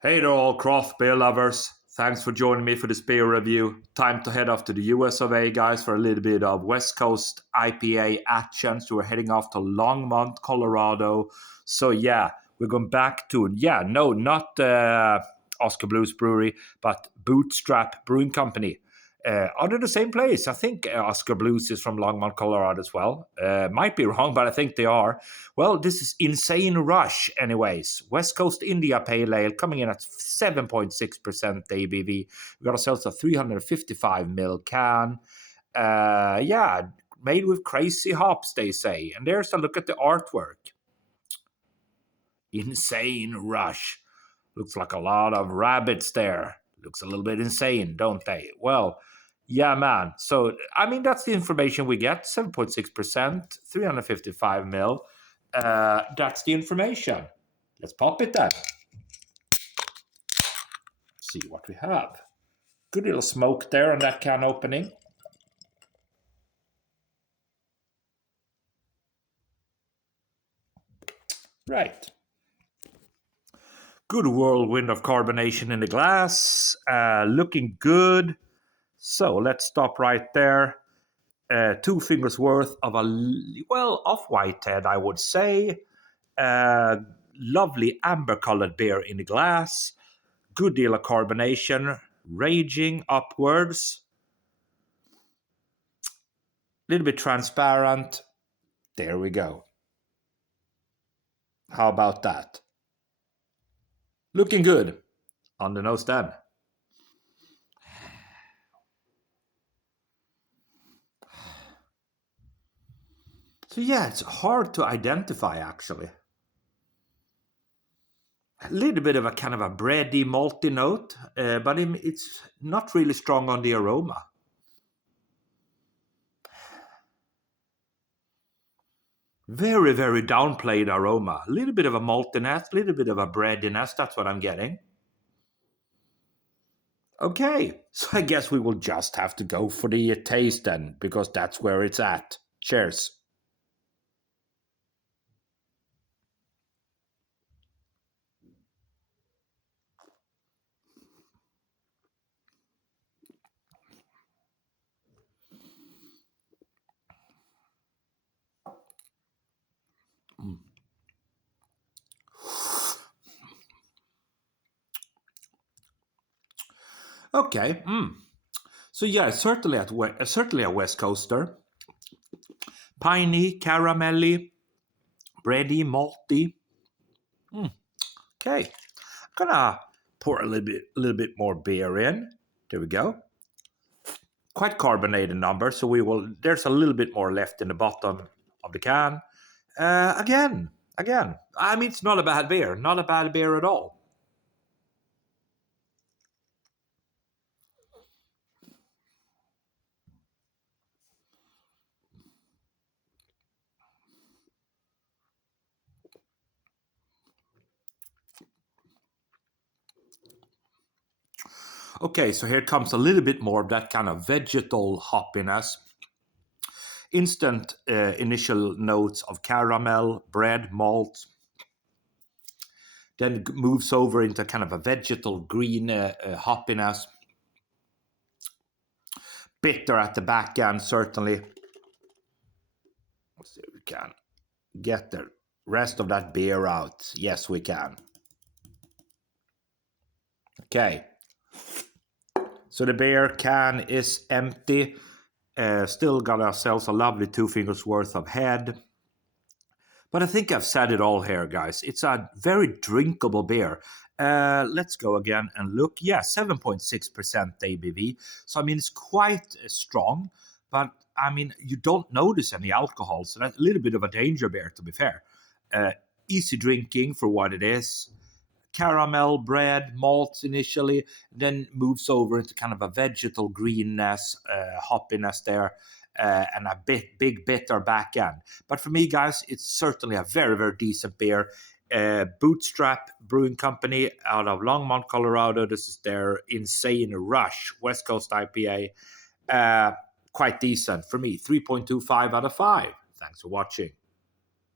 Hey there, all craft beer lovers. Thanks for joining me for this beer review. Time to head off to the US of A, guys, for a little bit of West Coast IPA action. So we're heading off to Longmont, Colorado. So yeah, we're going back to, no, not Oscar Blues Brewery, but Bootstrap Brewing Company. Are they the same place? I think Oscar Blues is from Longmont, Colorado as well. Might be wrong, but I think they are. Well, this is Insane Rush, anyways. West Coast India Pale Ale coming in at 7.6% ABV. We got ourselves a 355 ml can. Made with crazy hops, they say. And there's a look at the artwork. Insane Rush. Looks like a lot of rabbits there. Looks a little bit insane, don't they? Well, yeah, man. So, that's the information we get. 7.6%, 355 mil. That's the information. Let's pop it then. See what we have. Good little smoke there on that can opening. Right. Good whirlwind of carbonation in the glass. Looking good. So let's stop right there. 2 fingers worth of off-white head, I would say. Lovely amber-colored beer in the glass. Good deal of carbonation. Raging upwards. A little bit transparent. There we go. How about that? Looking good on the nose then. So yeah, it's hard to identify actually. A little bit of a kind of a bready, malty note, but it's not really strong on the aroma. Very, very downplayed aroma. A little bit of a maltiness, a little bit of a breadiness. That's what I'm getting. Okay, so I guess we will just have to go for the taste then, because that's where it's at. Cheers. Okay. So yeah, certainly a West Coaster. Piney, caramelly, bready, malty. Okay, I'm gonna pour a little bit more beer in. There we go. Quite carbonated number, so we will. There's a little bit more left in the bottom of the can. Again. It's not a bad beer. Not a bad beer at all. Okay, so here comes a little bit more of that kind of vegetal hoppiness. Instant initial notes of caramel, bread, malt. Then moves over into kind of a vegetal green hoppiness. Bitter at the back end, certainly. Let's see if we can get the rest of that beer out. Yes, we can. Okay. So the beer can is empty. Still got ourselves a lovely 2 fingers worth of head. But I think I've said it all here, guys. It's a very drinkable beer. Let's go again and look. Yeah, 7.6% ABV. So, it's quite strong. But, you don't notice any alcohol. So that's a little bit of a danger beer, to be fair. Easy drinking for what it is. Caramel, bread, malts initially, then moves over into kind of a vegetal greenness, hoppiness there, and a big bitter back end. But for me, guys, it's certainly a very, very decent beer. Bootstrap Brewing Company out of Longmont, Colorado. This is their Insane Rush West Coast IPA. Quite decent for me. 3.25 out of 5. Thanks for watching.